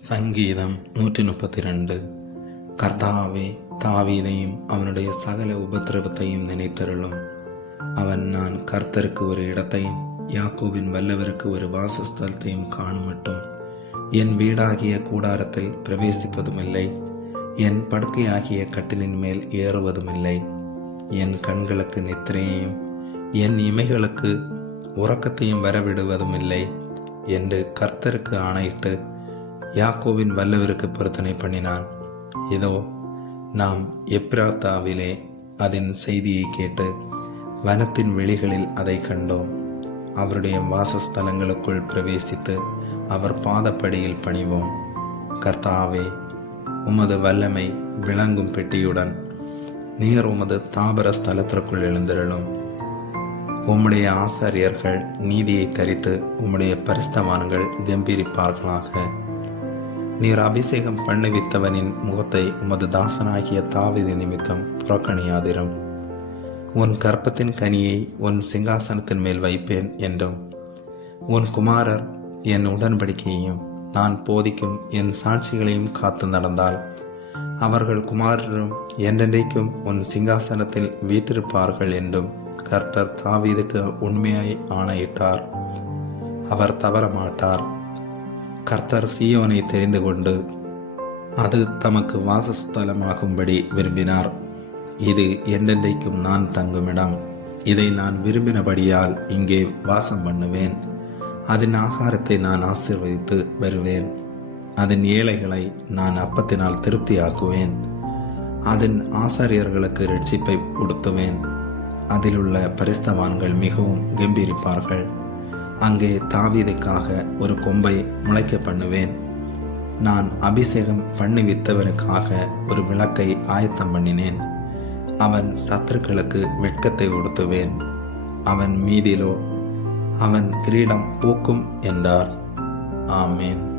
சங்கீதம் நூற்றி முப்பத்தி ரெண்டு கர்த்தாவே தாவீதையும் அவனுடைய சகல உபத்திரவத்தையும் நினைத்தருளும். அவன் நான் கர்த்தருக்கு ஒரு இடத்தையும் யாக்கோபின் வல்லவருக்கு ஒரு வாசஸ்தலத்தையும் காணுமட்டும். என் வீடாகிய கூடாரத்தில் பிரவேசிப்பதுமில்லை. என் படுக்கையாகிய கட்டிலின் மேல் ஏறுவதுமில்லை. என் கண்களுக்கு நித்திரையையும் என் இமைகளுக்கு உறக்கத்தையும் வரவிடுவதுமில்லை. என்று கர்த்தருக்கு ஆணையிட்டு யாக்கோவின் வல்லவருக்கு பிரார்த்தனை பண்ணினான். இதோ நாம் எப்ராத்தாவிலே அதன் செய்தியை கேட்டு வனத்தின் வெளிகளில் அதை கண்டோம். அவருடைய வாசஸ்தலங்களுக்குள் பிரவேசித்து அவர் பாதப்படியில் பணிவோம். கர்த்தாவே உமது வல்லமை விளங்கும் பெட்டியுடன் நீர் உமது தாபர ஸ்தலத்திற்குள் எழுந்திரளும். உம்முடைய ஆசாரியர்கள் நீதியை தரித்து உம்முடைய பரிஸ்தமானங்கள் கம்பீரிப்பார்களாக. நீர் அபிஷேகம் பண்ணுவித்தவனின் முகத்தை உமது தாசனாகிய தாவிதி நிமித்தம் புறக்கணியாதிரும். உன் கற்பத்தின் கனியை உன் சிங்காசனத்தின் மேல் வைப்பேன் என்றும் உன் குமாரர் என் உடன்படிக்கையையும் நான் போதிக்கும் என் சாட்சிகளையும் காத்து நடந்தால் அவர்கள் குமாரரும் என்றென்றைக்கும் உன் சிங்காசனத்தில் வீற்றிருப்பார்கள் என்றும் கர்த்தர் தாவீதுக்கு உண்மையாய் ஆணையிட்டார். அவர் தவற மாட்டார் கர்த்தர் சீயோனை தெரிந்து கொண்டு அது தமக்கு வாசஸ்தலமாகும்படி விரும்பினார். இது என்றென்றைக்கும் நான் தங்குமிடம் இதை நான் விரும்பினபடியால் இங்கே வாசம் பண்ணுவேன். அதன் ஆகாரத்தை நான் ஆசிர்வதித்து வருவேன். அதன் ஏழைகளை நான் அப்பத்தினால் திருப்தியாக்குவேன். அதன் ஆசாரியர்களுக்கு ரட்சிப்பை உடுத்துவேன். அதிலுள்ள பரிஸ்தவான்கள் மிகவும் கம்பீரிப்பார்கள். அங்கே தாவீதுக்காக ஒரு கொம்பை முளைக்க பண்ணுவேன். நான் அபிஷேகம் பண்ணி வித்தவருக்காக ஒரு விளக்கை ஆயத்தம் பண்ணினேன். அவன் சத்துருக்களுக்கு வெட்கத்தை உடுத்துவேன். அவன் மீதிலோ அவன் கிரீடம் பூக்கும் என்றார். ஆமேன்.